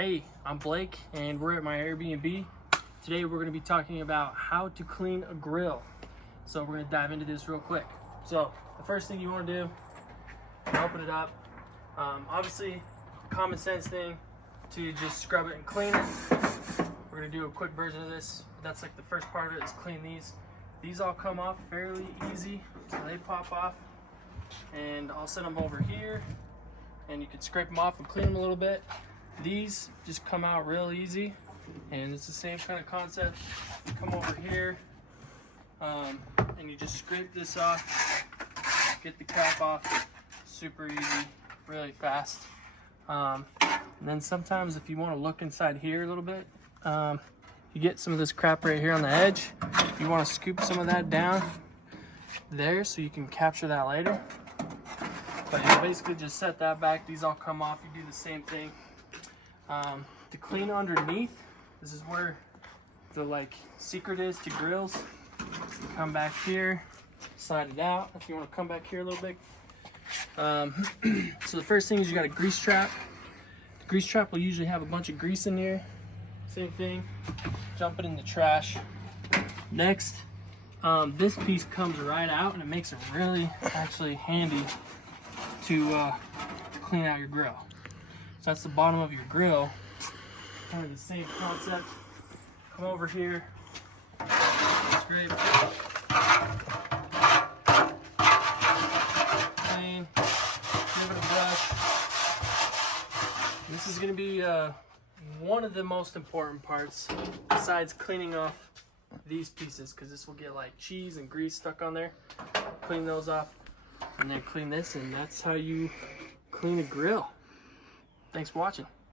Hey, I'm Blake and we're at my Airbnb. Today we're going to be talking about how to clean a grill. So we're going to dive into this real quick. So the first thing you want to do, open it up. Obviously, common sense thing to just scrub it and clean it. We're going to do a quick version of this. That's like the first part of it is clean these. These all come off fairly easy, so they pop off. And I'll set them over here and you can scrape them off and clean them a little bit. These just come out real easy, and it's the same kind of concept. You come over here and you just scrape this off, get the cap off, super easy, really fast. And then sometimes if you want to look inside here a little bit, you get some of this crap right here on the edge. You want to scoop some of that down there so you can capture that later. But you basically just set that back. These all come off. You do the same thing. To clean underneath, this is where the secret is to grills. You come back here, slide it out. If you want to come back here a little bit. So the first thing is you got a grease trap. The grease trap will usually have a bunch of grease in here. Same thing, dump it in the trash. Next, this piece comes right out and it makes it really actually handy to clean out your grill. So that's the bottom of your grill. Kind of the same concept. Come over here, scrape, clean, give it a brush. This is going to be one of the most important parts besides cleaning off these pieces, because this will get like cheese and grease stuck on there. Clean those off and then clean this, and that's how you clean a grill. Thanks for watching.